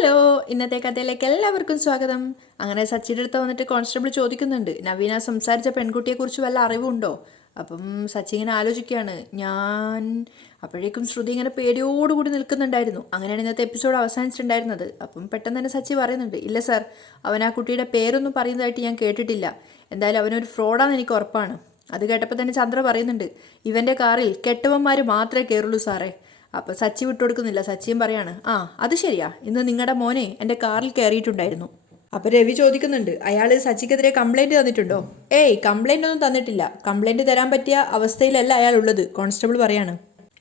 Hello, ഇന്നത്തെ കഥയിലേക്ക് എല്ലാവർക്കും സ്വാഗതം. അങ്ങനെ സച്ചിയുടെ അടുത്ത് വന്നിട്ട് കോൺസ്റ്റബിൾ ചോദിക്കുന്നുണ്ട്, നവീന സംസാരിച്ച പെൺകുട്ടിയെക്കുറിച്ച് വല്ല അറിവുണ്ടോ? അപ്പം സച്ചി ഇങ്ങനെ ആലോചിക്കുകയാണ്. അപ്പോഴേക്കും ശ്രുതി ഇങ്ങനെ പേടിയോടുകൂടി നിൽക്കുന്നുണ്ടായിരുന്നു. അങ്ങനെയാണ് ഇന്നത്തെ എപ്പിസോഡ് അവസാനിച്ചിട്ടുണ്ടായിരുന്നത്. അപ്പം പെട്ടെന്ന് തന്നെ സച്ചി പറയുന്നുണ്ട്, ഇല്ല സാർ, അവൻ ആ കുട്ടിയുടെ പേരൊന്നും പറയുന്നതായിട്ട് ഞാൻ കേട്ടിട്ടില്ല. എന്തായാലും അവനൊരു ഫ്രോഡാണെന്ന് എനിക്ക് ഉറപ്പാണ്. അത് കേട്ടപ്പോൾ തന്നെ ചന്ദ്ര പറയുന്നുണ്ട്, ഇവൻ്റെ കാറിൽ കെട്ടവന്മാർ മാത്രമേ കയറുള്ളൂ സാറേ. അപ്പോൾ സച്ചി വിട്ടുകൊടുക്കുന്നില്ല. സച്ചിയും പറയാണ്, ആ അത് ശരിയാ, ഇന്ന് നിങ്ങളുടെ മോനെ എൻ്റെ കാറിൽ കയറിയിട്ടുണ്ടായിരുന്നു. അപ്പോൾ രവി ചോദിക്കുന്നുണ്ട്, അയാൾ സച്ചിക്കെതിരെ കംപ്ലൈൻറ്റ് തന്നിട്ടുണ്ടോ? ഏയ്, കംപ്ലൈൻ്റ് ഒന്നും തന്നിട്ടില്ല. കംപ്ലൈൻറ്റ് തരാൻ പറ്റിയ അവസ്ഥയിലല്ല അയാൾ ഉള്ളത്, കോൺസ്റ്റബിൾ പറയാണ്.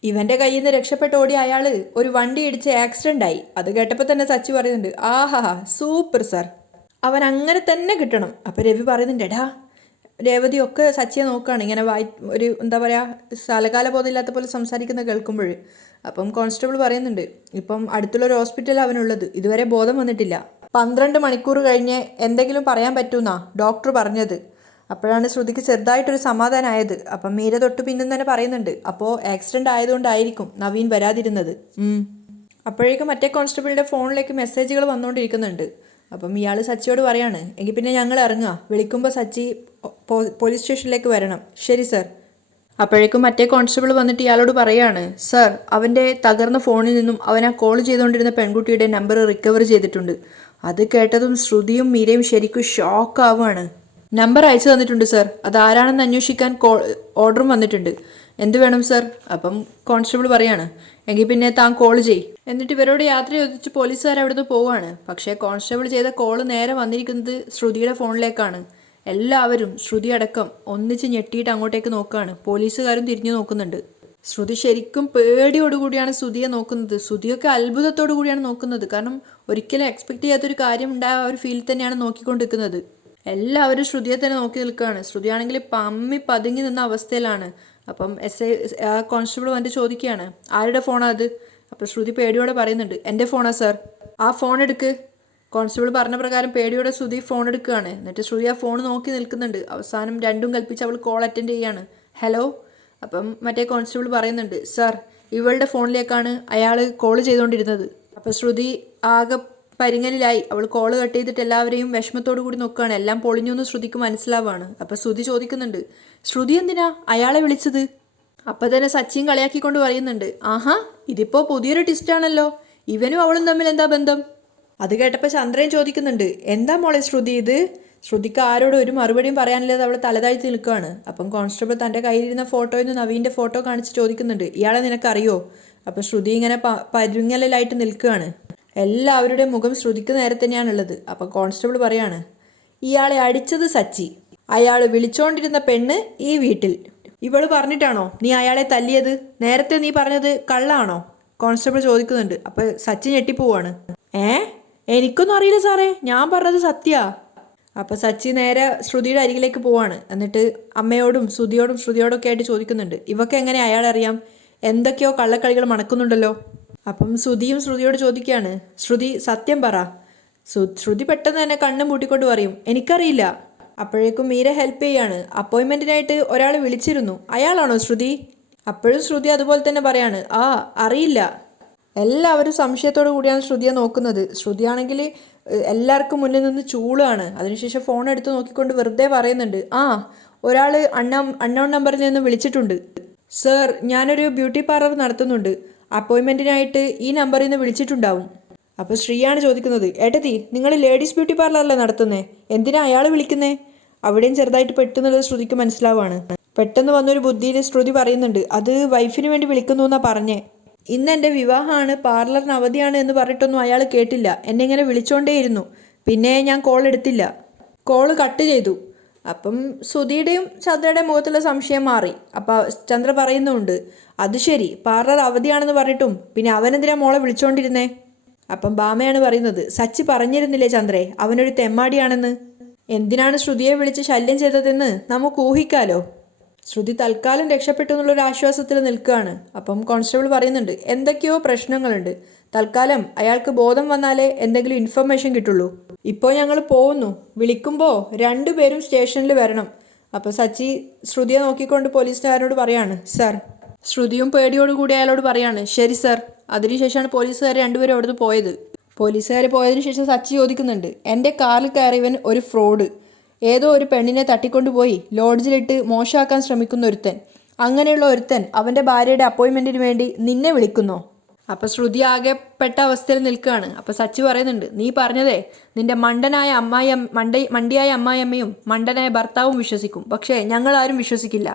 ഇവൻ്റെ കയ്യിൽ നിന്ന് രക്ഷപ്പെട്ട് ഓടിയ അയാൾ ഒരു വണ്ടി ഇടിച്ച് ആക്സിഡൻ്റ് ആയി. അത് കേട്ടപ്പോൾ തന്നെ സച്ചി പറയുന്നുണ്ട്, ആഹാ സൂപ്പർ സാർ, അവൻ അങ്ങനെ തന്നെ കിട്ടണം. അപ്പോൾ രവി പറയുന്നുണ്ട്, എടാ രേവതിയൊക്കെ സച്ചിയെ നോക്കുകയാണ്, ഇങ്ങനെ ഒരു എന്താ പറയുക, സ്ഥലകാല ബോധമില്ലാത്ത പോലെ സംസാരിക്കുന്നത് കേൾക്കുമ്പോൾ. അപ്പം കോൺസ്റ്റബിൾ പറയുന്നുണ്ട്, ഇപ്പം അടുത്തുള്ളൊരു ഹോസ്പിറ്റലാണ് അവനുള്ളത്, ഇതുവരെ ബോധം വന്നിട്ടില്ല. 12 മണിക്കൂർ കഴിഞ്ഞ് എന്തെങ്കിലും പറയാൻ പറ്റുമെന്നാ ഡോക്ടർ പറഞ്ഞത്. അപ്പോഴാണ് ശ്രുതിക്ക് ചെറുതായിട്ടൊരു സമാധാനമായത്. അപ്പം മീര തൊട്ട് പിന്നും തന്നെ പറയുന്നുണ്ട്, അപ്പോൾ ആക്സിഡൻ്റ് ആയതുകൊണ്ടായിരിക്കും നവീൻ വരാതിരുന്നത്. അപ്പോഴേക്കും മറ്റേ കോൺസ്റ്റബിളിൻ്റെ ഫോണിലേക്ക് മെസ്സേജുകൾ വന്നുകൊണ്ടിരിക്കുന്നുണ്ട്. അപ്പം ഇയാൾ സച്ചിയോട് പറയാണ്, എങ്കിൽ പിന്നെ ഞങ്ങൾ ഇറങ്ങുക, വിളിക്കുമ്പോൾ സച്ചി പോലീസ് സ്റ്റേഷനിലേക്ക് വരണം. ശരി സർ. അപ്പോഴേക്കും മറ്റേ കോൺസ്റ്റബിൾ വന്നിട്ട് ഇയാളോട് പറയാണ്, സർ, അവൻ്റെ തകർന്ന ഫോണിൽ നിന്നും അവൻ ആ കോൾ ചെയ്തുകൊണ്ടിരുന്ന പെൺകുട്ടിയുടെ നമ്പർ റിക്കവർ ചെയ്തിട്ടുണ്ട്. അത് കേട്ടതും ശ്രുതിയും മീരയും ശരിക്കും ഷോക്കാവുകയാണ്. നമ്പർ അയച്ചു തന്നിട്ടുണ്ട് സർ, അതാരാണെന്ന് അന്വേഷിക്കാൻ ഓർഡറും വന്നിട്ടുണ്ട്. എന്ത് വേണം സർ? അപ്പം കോൺസ്റ്റബിൾ പറയാണ്, എങ്കിൽ പിന്നെ താൻ കോൾ ചെയ്. എന്നിട്ട് ഇവരോട് യാത്ര ചോദിച്ച് പോലീസുകാർ അവിടുന്ന് പോവുകയാണ്. പക്ഷേ കോൺസ്റ്റബിൾ ചെയ്ത കോള് നേരെ വന്നിരിക്കുന്നത് ശ്രുതിയുടെ ഫോണിലേക്കാണ്. എല്ലാവരും, ശ്രുതി അടക്കം, ഒന്നിച്ച് ഞെട്ടിയിട്ട് അങ്ങോട്ടേക്ക് നോക്കുകയാണ്. പോലീസുകാരും തിരിഞ്ഞു നോക്കുന്നുണ്ട്. ശ്രുതി ശരിക്കും പേടിയോടുകൂടിയാണ് ശ്രുതിയെ നോക്കുന്നത്. ശ്രുതിയൊക്കെ അത്ഭുതത്തോടു കൂടിയാണ് നോക്കുന്നത്. കാരണം ഒരിക്കലും എക്സ്പെക്ട് ചെയ്യാത്തൊരു കാര്യം ഉണ്ടായ ആ ഒരു ഫീൽ തന്നെയാണ് നോക്കിക്കൊണ്ടിരിക്കുന്നത്. എല്ലാവരും ശ്രുതിയെ തന്നെ നോക്കി നിൽക്കുകയാണ്. ശ്രുതിയാണെങ്കിൽ പമ്മി പതുങ്ങി നിന്ന അവസ്ഥയിലാണ്. അപ്പം ആ കോൺസ്റ്റബിൾ വന്നിട്ട് ചോദിക്കുകയാണ്, ആരുടെ ഫോണാ അത്? അപ്പോൾ ശ്രുതി പേടിയോടെ പറയുന്നുണ്ട്, എൻ്റെ ഫോണാ സാർ. ആ ഫോൺ എടുക്ക്. കോൺസ്റ്റബിൾ പറഞ്ഞ പ്രകാരം പേടിയോടെ ശ്രുതി ഫോൺ എടുക്കുകയാണ്. എന്നിട്ട് ശ്രുതി ആ ഫോൺ നോക്കി നിൽക്കുന്നുണ്ട്. അവസാനം രണ്ടും കൽപ്പിച്ച് അവൾ കോൾ അറ്റൻഡ് ചെയ്യാണ്. ഹലോ. അപ്പം മറ്റേ കോൺസ്റ്റബിൾ പറയുന്നുണ്ട്, സാർ, ഇവളുടെ ഫോണിലേക്കാണ് അയാൾ കോൾ ചെയ്തുകൊണ്ടിരുന്നത്. അപ്പോൾ ശ്രുതി ആകെ പരിങ്ങലിലായി. അവൾ കോൾ കട്ട് ചെയ്തിട്ട് എല്ലാവരെയും വിഷമത്തോടു കൂടി നോക്കുകയാണ്. എല്ലാം പൊളിഞ്ഞു എന്ന് ശ്രുതിക്ക് മനസ്സിലാവുകയാണ്. അപ്പോൾ ശ്രുതി ചോദിക്കുന്നുണ്ട്, ശ്രുതി എന്തിനാ അയാളെ വിളിച്ചത്? അപ്പം തന്നെ സച്ചിൻ കളിയാക്കിക്കൊണ്ട് പറയുന്നുണ്ട്, ആഹാ, ഇതിപ്പോൾ പുതിയൊരു ട്വിസ്റ്റാണല്ലോ, ഇവനും അവളും തമ്മിൽ എന്താ ബന്ധം? അത് കേട്ടപ്പോൾ ചന്ദ്രൻ ചോദിക്കുന്നുണ്ട്, എന്താ മോളെ ശ്രുതി ഇത്? ശ്രുതിക്ക് ആരോടും ഒരു മറുപടിയും പറയാനില്ലാതെ അവൾ തലതാഴ്ത്തി നിൽക്കുകയാണ്. അപ്പം കോൺസ്റ്റബിൾ തൻ്റെ കയ്യിലിരുന്ന ഫോട്ടോയിൽ നിന്ന് നവീൻ്റെ ഫോട്ടോ കാണിച്ച് ചോദിക്കുന്നുണ്ട്, ഇയാളെ നിനക്കറിയോ? അപ്പോൾ ശ്രുതി ഇങ്ങനെ പരുങ്ങലായിട്ട് നിൽക്കുകയാണ്. എല്ലാവരുടെയും മുഖം ശ്രുതിക്ക് നേരെ തന്നെയാണുള്ളത്. അപ്പം കോൺസ്റ്റബിൾ പറയാണ്, ഇയാളെ അടിച്ചത് സച്ചി, അയാൾ വിളിച്ചോണ്ടിരുന്ന പെണ്ണ് ഈ വീട്ടിൽ. ഇവള് പറഞ്ഞിട്ടാണോ നീ അയാളെ തല്ലിയത്? നേരത്തെ നീ പറഞ്ഞത് കള്ളാണോ? കോൺസ്റ്റബിൾ ചോദിക്കുന്നുണ്ട്. അപ്പോൾ സച്ചി ഞെട്ടിപ്പോവാണ്. എനിക്കൊന്നും അറിയില്ല സാറേ, ഞാൻ പറഞ്ഞത് സത്യാ. അപ്പോൾ സച്ചി നേരെ ശ്രുതിയുടെ അരികിലേക്ക് പോവാണ്. എന്നിട്ട് അമ്മയോടും ശ്രുതിയോടൊക്കെ ആയിട്ട് ചോദിക്കുന്നുണ്ട്, ഇവക്ക് എങ്ങനെ അയാളെ അറിയാം? എന്തൊക്കെയോ കള്ളക്കളികൾ മണക്കുന്നുണ്ടല്ലോ. അപ്പം ശ്രുതിയോട് ചോദിക്കുകയാണ്, ശ്രുതി സത്യം പറ. ശ്രുതി പെട്ടെന്ന് തന്നെ കണ്ണും പൂട്ടിക്കൊണ്ട് പറയും, എനിക്കറിയില്ല. അപ്പോഴേക്കും മീര ഹെൽപ്പ് ചെയ്യാണ്. അപ്പോയിൻമെൻറ്റിനായിട്ട് ഒരാൾ വിളിച്ചിരുന്നു, അയാളാണോ ശ്രുതി? അപ്പോഴും ശ്രുതി അതുപോലെ തന്നെ പറയാണ്, അറിയില്ല. എല്ലാവരും സംശയത്തോടു കൂടിയാണ് ശ്രുതിയെ നോക്കുന്നത്. ശ്രുതിയാണെങ്കിൽ എല്ലാവർക്കും മുന്നിൽ നിന്ന് ചൂളാണ്. അതിനുശേഷം ഫോൺ എടുത്ത് നോക്കിക്കൊണ്ട് വെറുതെ പറയുന്നുണ്ട്, ഒരാൾ അൺനോൺ നമ്പറിൽ നിന്ന് വിളിച്ചിട്ടുണ്ട് സർ, ഞാനൊരു ബ്യൂട്ടി പാർലർ നടത്തുന്നുണ്ട്, അപ്പോയിൻമെൻറ്റിനായിട്ട് ഈ നമ്പറിൽ നിന്ന് വിളിച്ചിട്ടുണ്ടാവും. അപ്പോൾ ശ്രീയാണ് ചോദിക്കുന്നത്, ഏട്ടത്തി, നിങ്ങൾ ലേഡീസ് ബ്യൂട്ടി പാർലറല്ലേ നടത്തുന്നേ, എന്തിനാ അയാൾ വിളിക്കുന്നേ? അവിടെയും ചെറുതായിട്ട് പെട്ടെന്നുള്ളത് ശ്രുതിക്ക് മനസ്സിലാവുകയാണ്. പെട്ടെന്ന് വന്നൊരു ബുദ്ധിയിൽ ശ്രുതി പറയുന്നുണ്ട്, അത് വൈഫിന് വേണ്ടി വിളിക്കുന്നു എന്നാ പറഞ്ഞേ. ഇന്ന് എൻ്റെ വിവാഹമാണ്, പാർലറിന് അവധിയാണ് എന്ന് പറഞ്ഞിട്ടൊന്നും അയാൾ കേട്ടില്ല. എന്നെ ഇങ്ങനെ വിളിച്ചോണ്ടേയിരുന്നു. പിന്നെ ഞാൻ കോൾ എടുത്തില്ല, കോള് കട്ട് ചെയ്തു. അപ്പം ശ്രുതിയുടെയും ചന്ദ്രയുടെയും മുഖത്തുള്ള സംശയം മാറി. അപ്പോൾ ചന്ദ്ര പറയുന്നുണ്ട്, അത് ശരി, പാർലർ അവധിയാണെന്ന് പറഞ്ഞിട്ടും പിന്നെ അവനെന്തിനാ മോളെ വിളിച്ചോണ്ടിരുന്നേ? അപ്പം ബാമയാണ് പറയുന്നത്, സച്ചി പറഞ്ഞിരുന്നില്ലേ ചന്ദ്രേ, അവനൊരു തെമ്മാടിയാണെന്ന്. എന്തിനാണ് ശ്രുതിയെ വിളിച്ച് ശല്യം ചെയ്തതെന്ന് നമുക്ക് ഊഹിക്കാലോ. ശ്രുതി തൽക്കാലം രക്ഷപ്പെട്ടു എന്നുള്ളൊരു ആശ്വാസത്തിൽ നിൽക്കുകയാണ്. അപ്പം കോൺസ്റ്റബിൾ പറയുന്നുണ്ട്, എന്തൊക്കെയോ പ്രശ്നങ്ങളുണ്ട്, തൽക്കാലം അയാൾക്ക് ബോധം വന്നാലേ എന്തെങ്കിലും ഇൻഫർമേഷൻ കിട്ടുള്ളൂ. ഇപ്പോൾ ഞങ്ങൾ പോകുന്നു, വിളിക്കുമ്പോൾ 2 പേരും സ്റ്റേഷനിൽ വരണം. അപ്പോൾ സച്ചി ശ്രുതിയെ നോക്കിക്കൊണ്ട് പോലീസുകാരോട് പറയാണ്, സർ. ശ്രുതിയും പേടിയോടുകൂടി അയാളോട് പറയാണ്, ശരി സർ. അതിനുശേഷമാണ് പോലീസുകാർ 2 പേരും അവിടുന്ന് പോയത്. പോലീസുകാർ പോയതിനു ശേഷം സച്ചി ചോദിക്കുന്നുണ്ട്, എൻ്റെ കാറിൽ കയറിയവൻ ഒരു ഫ്രോഡ്, ഏതോ ഒരു പെണ്ണിനെ തട്ടിക്കൊണ്ടുപോയി ലോഡ്ജിലിട്ട് മോശമാക്കാൻ ശ്രമിക്കുന്ന ഒരുത്തൻ, അങ്ങനെയുള്ള ഒരുത്തൻ അവൻ്റെ ഭാര്യയുടെ അപ്പോയിൻമെൻറ്റിന് വേണ്ടി നിന്നെ വിളിക്കുന്നോ? അപ്പോൾ ശ്രുതി ആകെ പെട്ട അവസ്ഥയിൽ നിൽക്കുകയാണ്. അപ്പോൾ സച്ചി പറയുന്നുണ്ട്, നീ പറഞ്ഞതേ നിന്റെ മണ്ടിയായ അമ്മായിയമ്മയും മണ്ടനായ ഭർത്താവും വിശ്വസിക്കും, പക്ഷേ ഞങ്ങളാരും വിശ്വസിക്കില്ല,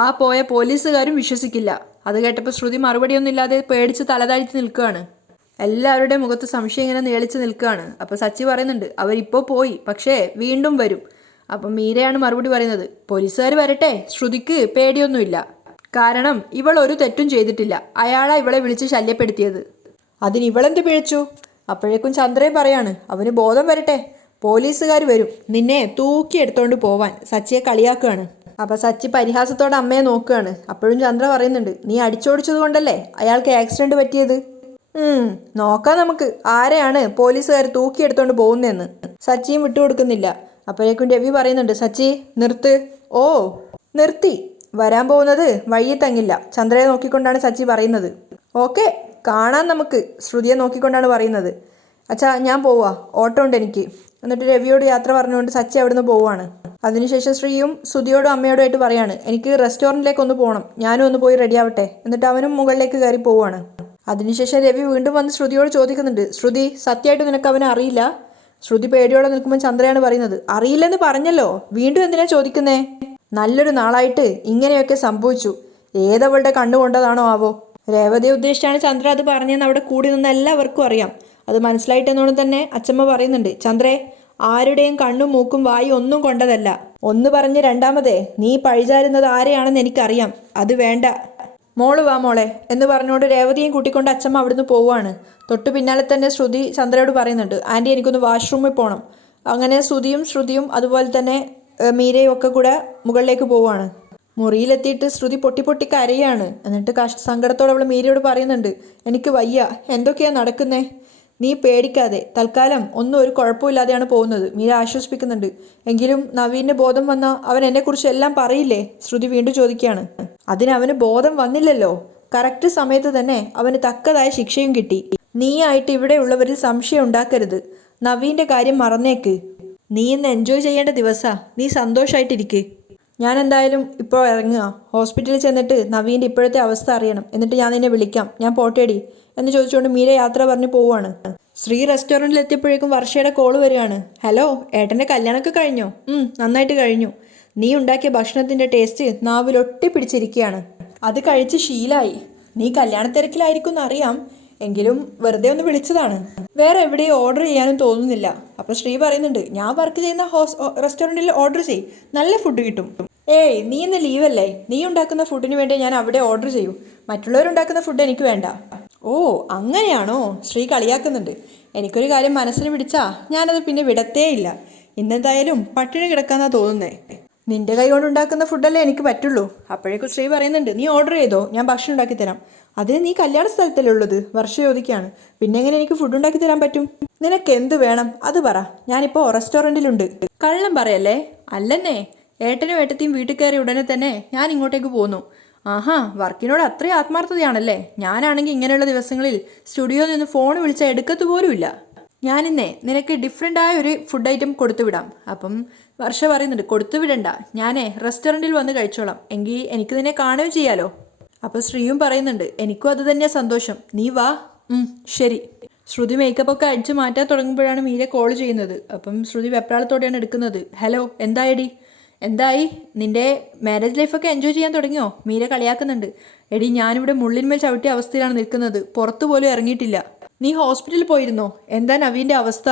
ആ പോയ പോലീസുകാരും വിശ്വസിക്കില്ല. അത് കേട്ടപ്പോൾ ശ്രുതി മറുപടിയൊന്നുമില്ലാതെ പേടിച്ച് തലതാഴ്ത്തി നിൽക്കുകയാണ്. എല്ലാവരുടെയും മുഖത്ത് സംശയം ഇങ്ങനെ നേളിച്ച് നിൽക്കുകയാണ്. അപ്പോൾ സച്ചി പറയുന്നുണ്ട്, അവരിപ്പോൾ പോയി, പക്ഷേ വീണ്ടും വരും. അപ്പം മീരയാണ് മറുപടി പറയുന്നത്, പോലീസുകാർ വരട്ടെ, ശ്രുതിക്ക് പേടിയൊന്നുമില്ല, കാരണം ഇവൾ ഒരു തെറ്റും ചെയ്തിട്ടില്ല, അയാളാ ഇവളെ വിളിച്ച് ശല്യപ്പെടുത്തിയത്, അതിന് ഇവളെന്ത് പിഴച്ചു? അപ്പോഴേക്കും ചന്ദ്രയും പറയാണ്, അവന് ബോധം വരട്ടെ, പോലീസുകാർ വരും നിന്നെ തൂക്കിയെടുത്തോണ്ട് പോവാൻ. സച്ചിയെ കളിയാക്കുകയാണ്. അപ്പം സച്ചി പരിഹാസത്തോടെ അമ്മയെ നോക്കുകയാണ്. അപ്പോഴും ചന്ദ്ര പറയുന്നുണ്ട്, നീ അടിച്ചോടിച്ചത് കൊണ്ടല്ലേ അയാൾക്ക് ആക്സിഡൻറ്റ് പറ്റിയത്. നോക്കാം നമുക്ക് ആരെയാണ് പോലീസുകാർ തൂക്കിയെടുത്തോണ്ട് പോകുന്നതെന്ന്. സച്ചിയും വിട്ടുകൊടുക്കുന്നില്ല. അപ്പോഴേക്കും രവി പറയുന്നുണ്ട്, സച്ചി നിർത്ത്. ഓ നിർത്തി, വരാൻ പോകുന്നത് വഴിയിൽ തങ്ങില്ല. ചന്ദ്രയെ നോക്കിക്കൊണ്ടാണ് സച്ചി പറയുന്നത്. ഓക്കെ കാണാൻ നമുക്ക്, ശ്രുതിയെ നോക്കിക്കൊണ്ടാണ് പറയുന്നത്. അച്ഛാ ഞാൻ പോവാ, ഓട്ടോ ഉണ്ട് എനിക്ക്. എന്നിട്ട് രവിയോട് യാത്ര പറഞ്ഞുകൊണ്ട് സച്ചി അവിടുന്ന് പോവുകയാണ്. അതിനുശേഷം ശ്രീയും ശ്രുതിയോടും അമ്മയോടുമായിട്ട് പറയാണ്, എനിക്ക് റെസ്റ്റോറൻറ്റിലേക്ക് ഒന്ന് പോകണം, ഞാനും ഒന്ന് പോയി റെഡി ആവട്ടെ. എന്നിട്ട് അവനും മുകളിലേക്ക് കയറി പോവുകയാണ്. അതിനുശേഷം രവി വീണ്ടും വന്ന് ശ്രുതിയോട് ചോദിക്കുന്നുണ്ട്, ശ്രുതി സത്യമായിട്ട് നിനക്ക് അവനെ അറിയില്ല? ശ്രുതി പേടിയോടെ നിൽക്കുമ്പോൾ ചന്ദ്രയാണ് പറയുന്നത്, അറിയില്ലെന്ന് പറഞ്ഞല്ലോ, വീണ്ടും എന്തിനാ ചോദിക്കുന്നേ? നല്ലൊരു നാളായിട്ട് ഇങ്ങനെയൊക്കെ സംഭവിച്ചു, ഏതവളുടെ കണ്ണുകൊണ്ടതാണോ ആവോ? രേവതിയെ ഉദ്ദേശിച്ചാണ് ചന്ദ്ര അത് പറഞ്ഞതെന്ന് അവിടെ കൂടി നിന്ന് എല്ലാവർക്കും അറിയാം. അത് മനസ്സിലായിട്ടെന്നോണം തന്നെ അച്ചമ്മ പറയുന്നുണ്ട്, ചന്ദ്രേ ആരുടെയും കണ്ണും മൂക്കും വായും ഒന്നും കൊണ്ടതല്ല. ഒന്ന് പറഞ്ഞ് രണ്ടാമതേ നീ പഴിചാരുന്നത് ആരെയാണെന്ന് എനിക്കറിയാം, അത് വേണ്ട. മോള് വാ മോളെ എന്ന് പറഞ്ഞുകൊണ്ട് രേവതിയും കൂട്ടിക്കൊണ്ട് അച്ചമ്മ അവിടുന്ന് പോവുകയാണ്. തൊട്ടു പിന്നാലെ തന്നെ ശ്രുതി ചന്ദ്രയോട് പറയുന്നുണ്ട്, ആൻറ്റി എനിക്കൊന്ന് വാഷ്റൂമിൽ പോകണം. അങ്ങനെ ശ്രുതിയും അതുപോലെ തന്നെ മീരയും ഒക്കെ കൂടെ മുകളിലേക്ക് പോവുകയാണ്. മുറിയിലെത്തിയിട്ട് ശ്രുതി പൊട്ടി കരയാണ്. എന്നിട്ട് സങ്കടത്തോടെ അവൾ മീരയോട് പറയുന്നുണ്ട്, എനിക്ക് വയ്യ, എന്തൊക്കെയാണ് നടക്കുന്നേ? നീ പേടിക്കാതെ, തൽക്കാലം ഒന്നും ഒരു കുഴപ്പമില്ലാതെയാണ് പോകുന്നത്. മീര ആശ്വസിപ്പിക്കുന്നുണ്ട്. എങ്കിലും നവീന് ബോധം വന്ന അവൻ എന്നെക്കുറിച്ച് എല്ലാം പറയില്ലേ? ശ്രുതി വീണ്ടും ചോദിക്കുകയാണ്. അതിനവന് ബോധം വന്നില്ലല്ലോ, കറക്റ്റ് സമയത്ത് തന്നെ അവന് തക്കതായ ശിക്ഷയും കിട്ടി. നീയായിട്ട് ഇവിടെ ഉള്ളവരിൽ സംശയം ഉണ്ടാക്കരുത്. നവീൻ്റെ കാര്യം മറന്നേക്ക്. നീ ഇന്ന് എൻജോയ് ചെയ്യേണ്ട ദിവസാ, നീ സന്തോഷമായിട്ടിരിക്ക്. ഞാൻ എന്തായാലും ഇപ്പോൾ ഇറങ്ങുക, ഹോസ്പിറ്റലിൽ ചെന്നിട്ട് നവീൻ്റെ ഇപ്പോഴത്തെ അവസ്ഥ അറിയണം, എന്നിട്ട് ഞാൻ നിന്നെ വിളിക്കാം, ഞാൻ പോട്ടേടി എന്ന് ചോദിച്ചുകൊണ്ട് മീര യാത്ര പറഞ്ഞ് പോവുകയാണ്. ശ്രീ റെസ്റ്റോറൻറ്റിൽ എത്തിയപ്പോഴേക്കും വർഷയുടെ കോള് വരികയാണ്. ഹലോ, ഏട്ടൻ്റെ കല്യാണമൊക്കെ കഴിഞ്ഞോ? നന്നായിട്ട് കഴിഞ്ഞു. നീ ഉണ്ടാക്കിയ ഭക്ഷണത്തിൻ്റെ ടേസ്റ്റ് നാവിലൊട്ടി പിടിച്ചിരിക്കുകയാണ്. അത് കഴിച്ച് ശീലായി. നീ കല്യാണത്തിരക്കിലായിരിക്കും എന്നറിയാം, എങ്കിലും വെറുതെ ഒന്ന് വിളിച്ചതാണ്. വേറെ എവിടെയും ഓർഡർ ചെയ്യാനും തോന്നുന്നില്ല. അപ്പോൾ ശ്രീ പറയുന്നുണ്ട്, ഞാൻ വർക്ക് ചെയ്യുന്ന റെസ്റ്റോറൻറ്റിൽ ഓർഡർ ചെയ്, നല്ല ഫുഡ് കിട്ടും. ഏയ് നീ ഇന്ന് ലീവല്ലേ, നീ ഉണ്ടാക്കുന്ന ഫുഡിന് വേണ്ടി ഞാൻ അവിടെ ഓർഡർ ചെയ്യൂ, മറ്റുള്ളവരുണ്ടാക്കുന്ന ഫുഡ് എനിക്ക് വേണ്ട. ഓ അങ്ങനെയാണോ? ശ്രീ കളിയാക്കുന്നുണ്ട്. എനിക്കൊരു കാര്യം മനസ്സിന് പിടിച്ചാ ഞാനത് പിന്നെ വിടത്തേ ഇല്ല. ഇന്നെന്തായാലും പട്ടിണി കിടക്കാന്നാ തോന്നുന്നേ. നിന്റെ കൈ കൊണ്ടുണ്ടാക്കുന്ന ഫുഡല്ലേ എനിക്ക് പറ്റുള്ളൂ. അപ്പോഴേക്കും ശ്രീ പറയുന്നുണ്ട്, നീ ഓർഡർ ചെയ്തോ, ഞാൻ ഭക്ഷണം ഉണ്ടാക്കി തരാം. അതിന് നീ കല്യാണ സ്ഥലത്തല്ലേ ഉള്ളത്? വർഷ ചോദിക്കുകയാണ്. പിന്നെ എങ്ങനെ എനിക്ക് ഫുഡ് ഉണ്ടാക്കി തരാൻ പറ്റും? നിനക്ക് എന്ത് വേണം അത് പറ, ഞാനിപ്പോൾ റെസ്റ്റോറൻറ്റിലുണ്ട്. കള്ളം പറയല്ലേ? അല്ലെന്നേ, ഏട്ടനും ഏട്ടത്തെയും വീട്ടിൽ കയറി ഉടനെ തന്നെ ഞാൻ ഇങ്ങോട്ടേക്ക് പോന്നു. ആഹാ, വർക്കിനോട് അത്രയും ആത്മാർത്ഥതയാണല്ലേ. ഞാനാണെങ്കിൽ ഇങ്ങനെയുള്ള ദിവസങ്ങളിൽ സ്റ്റുഡിയോയിൽ നിന്ന് ഫോൺ വിളിച്ചാൽ എടുക്കത്ത് പോലുമില്ല. ഞാനിന്നേ നിനക്ക് ഡിഫറെൻ്റായ ഒരു ഫുഡ് ഐറ്റം കൊടുത്തു വിടാം. അപ്പം വർഷ പറയുന്നുണ്ട്, കൊടുത്തു വിടണ്ട, ഞാനേ റെസ്റ്റോറൻറ്റിൽ വന്ന് കഴിച്ചോളാം, എങ്കിൽ എനിക്ക് നിന്നെ കാണുകയും ചെയ്യാലോ. അപ്പോൾ ശ്രീയും പറയുന്നുണ്ട്, എനിക്കും അത് തന്നെയാണ് സന്തോഷം, നീ വാ. ശരി. ശ്രുതി മേക്കപ്പൊക്കെ അടിച്ച് മാറ്റാൻ തുടങ്ങുമ്പോഴാണ് മീര കോൾ ചെയ്യുന്നത്. അപ്പം ശ്രുതി വെപ്രാളത്തോടെയാണ് എടുക്കുന്നത്. ഹലോ, എന്തായി നിന്റെ മാരേജ് ലൈഫൊക്കെ എൻജോയ് ചെയ്യാൻ തുടങ്ങിയോ? മീര കളിയാക്കുന്നുണ്ട്. എടി ഞാനിവിടെ മുള്ളിന്മേൽ ചവിട്ടിയ അവസ്ഥയിലാണ് നിൽക്കുന്നത്, പുറത്തു പോലും ഇറങ്ങിയിട്ടില്ല. നീ ഹോസ്പിറ്റലിൽ പോയിരുന്നോ? എന്താ നവീൻ്റെ അവസ്ഥ?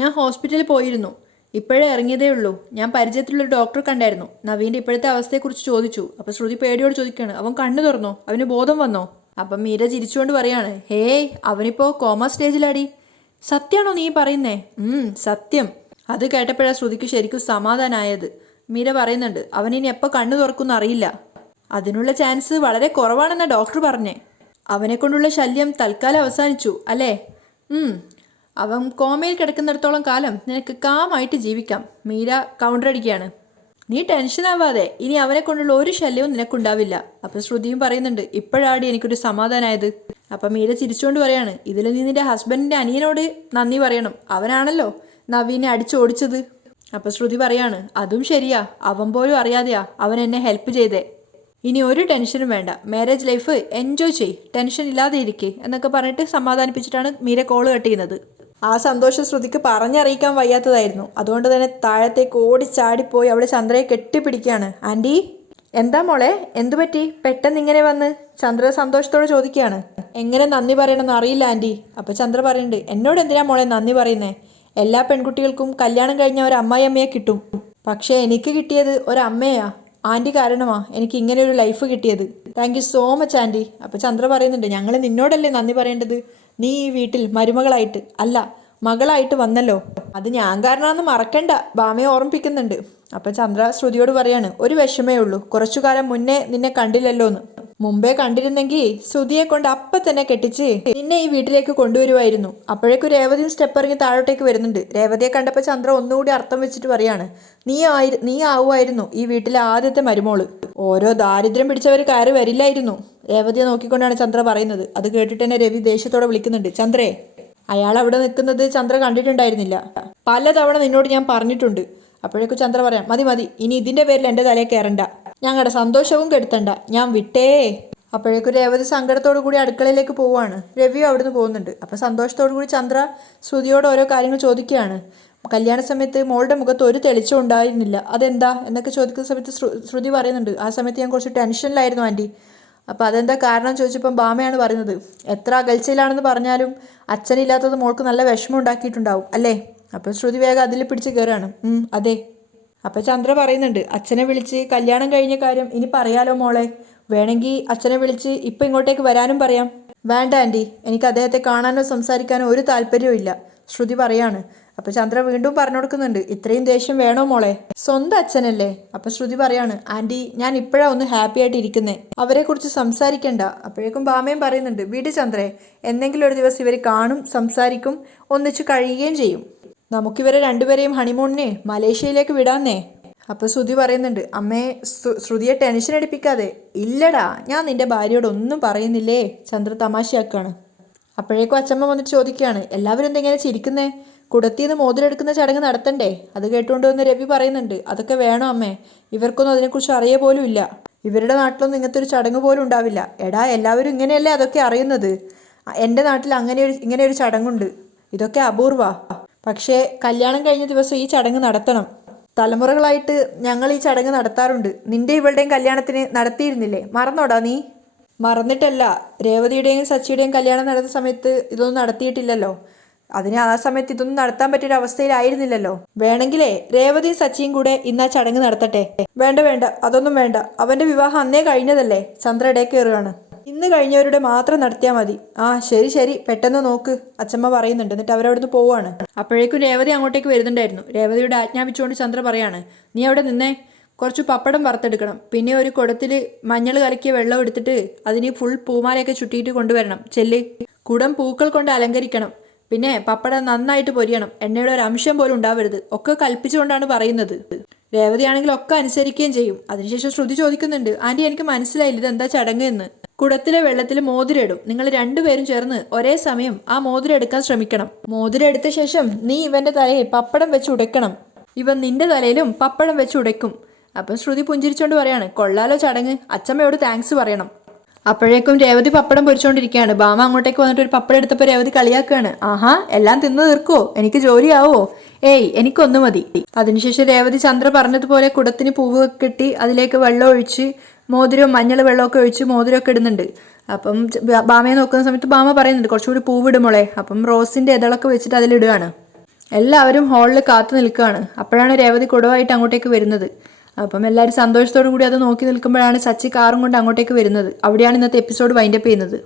ഞാൻ ഹോസ്പിറ്റലിൽ പോയിരുന്നു, ഇപ്പോഴേ ഇറങ്ങിയതേ ഉള്ളൂ. ഞാൻ പരിചയത്തിലുള്ളൊരു ഡോക്ടറെ കണ്ടായിരുന്നു, നവീൻ്റെ ഇപ്പോഴത്തെ അവസ്ഥയെക്കുറിച്ച് ചോദിച്ചു. അപ്പോൾ ശ്രുതി പേടിയോട് ചോദിക്കുകയാണ്, അവൻ കണ്ണു തുറന്നോ? അവന് ബോധം വന്നോ? അപ്പം മീര ചിരിച്ചുകൊണ്ട് പറയാണ്, ഹേയ് അവനിപ്പോൾ കോമ സ്റ്റേജിലാടി. സത്യമാണോ നീ പറയുന്നേ? സത്യം. അത് കേട്ടപ്പോഴാണ് ശ്രുതിക്ക് ശരിക്കും സമാധാനമായത്. മീര പറയുന്നുണ്ട്, അവനിനി എപ്പോൾ കണ്ണു തുറക്കുമെന്ന് അറിയില്ല, അതിനുള്ള ചാൻസ് വളരെ കുറവാണെന്നാണ് ഡോക്ടർ പറഞ്ഞേ. അവനെക്കൊണ്ടുള്ള ശല്യം തൽക്കാലം അവസാനിച്ചു അല്ലേ? അവൻ കോമയിൽ കിടക്കുന്നിടത്തോളം കാലം നിനക്ക് കാമായിട്ട് ജീവിക്കാം. മീര കൗണ്ടർ അടിക്കുകയാണ്. നീ ടെൻഷനാവാതെ, ഇനി അവനെ കൊണ്ടുള്ള ഒരു ശല്യവും നിനക്കുണ്ടാവില്ല. അപ്പം ശ്രുതിയും പറയുന്നുണ്ട്, ഇപ്പോഴാടി എനിക്കൊരു സമാധാനമായത്. അപ്പം മീര ചിരിച്ചുകൊണ്ട് പറയാണ്, ഇതിൽ നീ നിന്റെ ഹസ്ബൻഡിൻ്റെ അനിയനോട് നന്ദി പറയണം. അവനാണല്ലോ നവീനെ അടിച്ചോടിച്ചത്. അപ്പം ശ്രുതി പറയാണ്, അതും ശരിയാ, അവൻ പോലും അറിയാതെയാ അവൻ എന്നെ ഹെൽപ്പ് ചെയ്തേ. ഇനി ഒരു ടെൻഷനും വേണ്ട, മാരേജ് ലൈഫ് എൻജോയ് ചെയ്, ടെൻഷൻ ഇല്ലാതെ ഇരിക്കേ എന്നൊക്കെ പറഞ്ഞിട്ട് സമാധാനിപ്പിച്ചിട്ടാണ് മീര കോള് കട്ട് ചെയ്യുന്നത്. ആ സന്തോഷം ശ്രുതിക്ക് പറഞ്ഞറിയിക്കാൻ വയ്യാത്തതായിരുന്നു. അതുകൊണ്ട് തന്നെ താഴത്തേക്ക് ഓടിച്ചാടിപ്പോയി അവിടെ ചന്ദ്രയെ കെട്ടിപ്പിടിക്കുകയാണ്. ആൻറ്റി, എന്താ മോളെ, എന്തു പറ്റി പെട്ടെന്ന് ഇങ്ങനെ വന്ന്? ചന്ദ്ര സന്തോഷത്തോടെ ചോദിക്കുകയാണ്. എങ്ങനെ നന്ദി പറയണമെന്ന് അറിയില്ല ആൻറ്റി. അപ്പോൾ ചന്ദ്ര പറയുന്നുണ്ട്, എന്നോട് എന്തിനാ മോളെ നന്ദി പറയുന്നേ? എല്ലാ പെൺകുട്ടികൾക്കും കല്യാണം കഴിഞ്ഞ ഒരു അമ്മായിയമ്മയെ കിട്ടും. പക്ഷേ എനിക്ക് കിട്ടിയത് ഒരമ്മയാ. ആൻറ്റി കാരണമാ എനിക്ക് ഇങ്ങനെ ഒരു ലൈഫ് കിട്ടിയത്. Thank you so much aunty. അപ്പോൾ ചന്ദ്ര പറയുന്നുണ്ട്, ഞങ്ങൾ നിന്നോടല്ലേ നന്ദി പറയേണ്ടത്? നീ ഈ വീട്ടിൽ മരുമകളായിട്ട് അല്ല മകളായിട്ട് വന്നല്ലോ. അത് ഞാൻ കാരണമാണെന്ന് മറക്കണ്ട, ഭാമയെ ഓർമ്മിപ്പിക്കുന്നുണ്ട്. അപ്പം ചന്ദ്ര ശ്രുതിയോട് പറയാണ്, ഒരു വിഷമേ ഉള്ളൂ, കുറച്ചു കാലം മുന്നേ നിന്നെ കണ്ടില്ലല്ലോ എന്ന്. മുമ്പേ കണ്ടിരുന്നെങ്കിൽ ശ്രുതിയെ കൊണ്ട് അപ്പം തന്നെ കെട്ടിച്ച് നിന്നെ ഈ വീട്ടിലേക്ക് കൊണ്ടുവരുമായിരുന്നു. അപ്പോഴേക്കും രേവതിയും സ്റ്റെപ്പ് ഇറങ്ങി താഴോട്ടേക്ക് വരുന്നുണ്ട്. രേവതിയെ കണ്ടപ്പോൾ ചന്ദ്ര ഒന്നുകൂടി അർത്ഥം വെച്ചിട്ട് പറയാണ്, നീ ആവുമായിരുന്നു ഈ വീട്ടിലെ ആദ്യത്തെ മരുമോള്. ഓരോ ദാരിദ്ര്യം പിടിച്ചവർ കയറി വരില്ലായിരുന്നു. രേവതിയെ നോക്കിക്കൊണ്ടാണ് ചന്ദ്ര പറയുന്നത്. അത് കേട്ടിട്ട് തന്നെ രവി ദേഷ്യത്തോടെ വിളിക്കുന്നുണ്ട്, ചന്ദ്രേ. അയാൾ അവിടെ നിൽക്കുന്നത് ചന്ദ്ര കണ്ടിട്ടുണ്ടായിരുന്നില്ല. പലതവണ നിന്നോട് ഞാൻ പറഞ്ഞിട്ടുണ്ട്. അപ്പോഴേക്കും ചന്ദ്ര പറയാം, മതി മതി, ഇനി ഇതിൻ്റെ പേരിൽ എൻ്റെ തലയിൽ കയറണ്ട, ഞങ്ങളുടെ സന്തോഷവും കെടുത്തണ്ട, ഞാൻ വിട്ടേ. അപ്പോഴേക്കും രേവതി സങ്കടത്തോടു കൂടി അടുക്കളയിലേക്ക് പോവുകയാണ്. രവിയും അവിടുന്ന് പോകുന്നുണ്ട്. അപ്പോൾ സന്തോഷത്തോടു കൂടി ചന്ദ്ര ശ്രുതിയോട് ഓരോ കാര്യങ്ങൾ ചോദിക്കുകയാണ്. കല്യാണ സമയത്ത് മോളുടെ മുഖത്ത് ഒരു തെളിച്ചം ഉണ്ടായിരുന്നില്ല, അതെന്താ എന്നൊക്കെ ചോദിക്കുന്ന സമയത്ത് ശ്രുതി പറയുന്നുണ്ട്, ആ സമയത്ത് ഞാൻ കുറച്ച് ടെൻഷനിലായിരുന്നു ആൻറ്റി. അപ്പോൾ അതെന്താ കാരണം ചോദിച്ചപ്പം ഭാമയാണ് പറയുന്നത്, എത്ര അകൽച്ചയിലാണെന്ന് പറഞ്ഞാലും അച്ഛനില്ലാത്തത് മോൾക്ക് നല്ല വിഷമം ഉണ്ടാക്കിയിട്ടുണ്ടാവും അല്ലേ? അപ്പോൾ ശ്രുതി വേഗം അതിൽ പിടിച്ച് കയറുകയാണ്. അതെ. അപ്പോൾ ചന്ദ്ര പറയുന്നുണ്ട്, അച്ഛനെ വിളിച്ച് കല്യാണം കഴിഞ്ഞ കാര്യം ഇനി പറയാലോ മോളെ? വേണമെങ്കിൽ അച്ഛനെ വിളിച്ച് ഇപ്പം ഇങ്ങോട്ടേക്ക് വരാനും പറയാം. വേണ്ട ആൻറ്റി, എനിക്ക് അദ്ദേഹത്തെ കാണാനോ സംസാരിക്കാനോ ഒരു താല്പര്യവും ഇല്ല, ശ്രുതി പറയാണ്. അപ്പോൾ ചന്ദ്ര വീണ്ടും പറഞ്ഞു കൊടുക്കുന്നുണ്ട്, ഇത്രയും ദേഷ്യം വേണോ മോളെ? സ്വന്തം അച്ഛനല്ലേ? അപ്പോൾ ശ്രുതി പറയാണ്, ആൻറ്റി ഞാൻ ഇപ്പോഴാണ് ഒന്ന് ഹാപ്പി ആയിട്ട് ഇരിക്കുന്നേ, അവരെക്കുറിച്ച് സംസാരിക്കണ്ട. അപ്പോഴേക്കും ഭാമയും പറയുന്നുണ്ട്, വീട് ചന്ദ്രേ, എന്തെങ്കിലും ഒരു ദിവസം ഇവർ കാണും, സംസാരിക്കും, ഒന്നിച്ച് കഴിയുകയും ചെയ്യും. നമുക്കിവരെ രണ്ടുപേരെയും ഹണിമൂണിന് മലേഷ്യയിലേക്ക് വിടാന്നേ. അപ്പോൾ ശ്രുതി പറയുന്നുണ്ട്, അമ്മേ ശ്രുതിയെ ടെൻഷൻ അടിപ്പിക്കാതെ. ഇല്ലടാ, ഞാൻ നിന്റെ ഭാര്യയോട് ഒന്നും പറയുന്നില്ലേ, ചന്ദ്ര തമാശയാക്കാണ്. അപ്പോഴേക്കും അച്ഛമ്മ വന്നിട്ട് ചോദിക്കുകയാണ്, എല്ലാവരും എന്തെങ്ങനെ ചിരിക്കുന്നേ? കുടത്തിന്ന് മോതിരെടുക്കുന്ന ചടങ്ങ് നടത്തണ്ടേ? അത് കേട്ടുകൊണ്ട് വന്ന് രവി പറയുന്നുണ്ട്, അതൊക്കെ വേണോ അമ്മേ? ഇവർക്കൊന്നും അതിനെക്കുറിച്ച് അറിയ പോലും ഇല്ല. ഇവരുടെ നാട്ടിലൊന്നും ഇങ്ങനത്തെ ഒരു ചടങ്ങ് പോലും ഉണ്ടാവില്ല. എടാ, എല്ലാവരും ഇങ്ങനെയല്ലേ അതൊക്കെ അറിയുന്നത്? എൻ്റെ നാട്ടിൽ ഇങ്ങനെ ഒരു ചടങ്ങുണ്ട്, ഇതൊക്കെ അപൂർവ. പക്ഷേ കല്യാണം കഴിഞ്ഞ ദിവസം ഈ ചടങ്ങ് നടത്തണം. തലമുറകളായിട്ട് ഞങ്ങൾ ഈ ചടങ്ങ് നടത്താറുണ്ട്. നിന്റെ ഇവളുടെയും കല്യാണത്തിന് നടത്തിയിരുന്നില്ലേ? മറന്നോടാ നീ? മറന്നിട്ടല്ല, രേവതിയുടെയും സച്ചിയുടെയും കല്യാണം നടന്ന സമയത്ത് ഇതൊന്നും നടത്തിയിട്ടില്ലല്ലോ. അതിന് ആ സമയത്ത് ഇതൊന്നും നടത്താൻ പറ്റിയൊരു അവസ്ഥയിലായിരുന്നില്ലല്ലോ. വേണമെങ്കിലേ രേവതിയും സച്ചിയും കൂടെ ഇന്ന് ആ ചടങ്ങ് നടത്തട്ടെ. വേണ്ട വേണ്ട, അതൊന്നും വേണ്ട, അവൻ്റെ വിവാഹം അന്നേ കഴിഞ്ഞതല്ലേ. ചന്ദ്ര ഇടയിൽ കയറുകയാണ്. ഇന്ന് കഴിഞ്ഞവരുടെ മാത്രം നടത്തിയാൽ മതി. ആ ശരി ശരി, പെട്ടെന്ന് നോക്ക്, അച്ഛമ്മ പറയുന്നുണ്ട്. എന്നിട്ട് അവരവിടുന്ന് പോവുകയാണ്. അപ്പോഴേക്കും രേവതി അങ്ങോട്ടേക്ക് വരുന്നുണ്ടായിരുന്നു. രേവതിയുടെ ആജ്ഞാപിച്ചുകൊണ്ട് ചന്ദ്ര പറയാണ്, നീ അവിടെ നിന്നേ, കുറച്ച് പപ്പടം വറുത്തെടുക്കണം. പിന്നെ ഒരു കുടത്തിൽ മഞ്ഞൾ കലക്കിയ വെള്ളം എടുത്തിട്ട് അതിന് ഫുൾ പൂമാലയൊക്കെ ചുറ്റിയിട്ട് കൊണ്ടുവരണം. ചെല്ല്. കുടം പൂക്കൾ കൊണ്ട് അലങ്കരിക്കണം. പിന്നെ പപ്പടം നന്നായിട്ട് പൊരിയണം, എണ്ണയുടെ ഒരു അംശം പോലും ഉണ്ടാവരുത്. ഒക്കെ കൽപ്പിച്ചുകൊണ്ടാണ് പറയുന്നത്. രേവതിയാണെങ്കിൽ ഒക്കെ അനുസരിക്കുകയും ചെയ്യും. അതിനുശേഷം ശ്രുതി ചോദിക്കുന്നുണ്ട്, ആൻറ്റി എനിക്ക് മനസ്സിലായില്ല, ഇതെന്താ ചടങ്ങ് എന്ന്? കുടത്തിലെ വെള്ളത്തിൽ മോതിരം ഇടും. നിങ്ങൾ രണ്ടുപേരും ചേർന്ന് ഒരേ സമയം ആ മോതിരം എടുക്കാൻ ശ്രമിക്കണം. മോതിരം എടുത്ത ശേഷം നീ ഇവൻ്റെ തലയിൽ പപ്പടം വെച്ച് ഉടയ്ക്കണം. ഇവൻ നിന്റെ തലയിലും പപ്പടം വെച്ച് ഉടയ്ക്കും. അപ്പം ശ്രുതി പുഞ്ചിരിച്ചോണ്ട് പറയാണ്, കൊള്ളാലോ ചടങ്ങ്, അച്ഛമ്മയോട് താങ്ക്സ് പറയണം. അപ്പോഴേക്കും രേവതി പപ്പടം പൊരിച്ചുകൊണ്ടിരിക്കുകയാണ്. ഭാമ അങ്ങോട്ടേക്ക് വന്നിട്ട് ഒരു പപ്പടം എടുത്തപ്പോൾ രേവതി കളിയാക്കുകയാണ്, ആഹാ എല്ലാം തിന്നു തീർക്കോ, എനിക്ക് ജോലിയാവോ? ഏയ് എനിക്കൊന്നു മതി. അതിനുശേഷം രേവതി ചന്ദ്ര പറഞ്ഞതുപോലെ കുടത്തിന് പൂവ് കെട്ടി അതിലേക്ക് വെള്ളം ഒഴിച്ച് മോതിരവും മഞ്ഞൾ വെള്ളമൊക്കെ ഒഴിച്ച് മോതിരമൊക്കെ ഇടുന്നുണ്ട്. അപ്പം ഭാമയെ നോക്കുന്ന സമയത്ത് ഭാമ പറയുന്നുണ്ട്, കുറച്ചുകൂടി പൂവിടുമോളെ. അപ്പം റോസിൻ്റെ ഇതളൊക്കെ വെച്ചിട്ട് അതിലിടുകയാണ്. എല്ലാവരും ഹാളിൽ കാത്തു നിൽക്കുകയാണ്. അപ്പോഴാണ് രേവതി കുടവായിട്ട് അങ്ങോട്ടേക്ക് വരുന്നത്. അപ്പം എല്ലാവരും സന്തോഷത്തോടു കൂടി അത് നോക്കി നിൽക്കുമ്പോഴാണ് സച്ചി കാറും കൊണ്ട് അങ്ങോട്ടേക്ക് വരുന്നത്. അവിടെയാണ് ഇന്നത്തെ എപ്പിസോഡ് വൈൻഡപ്പ് ചെയ്യുന്നത്.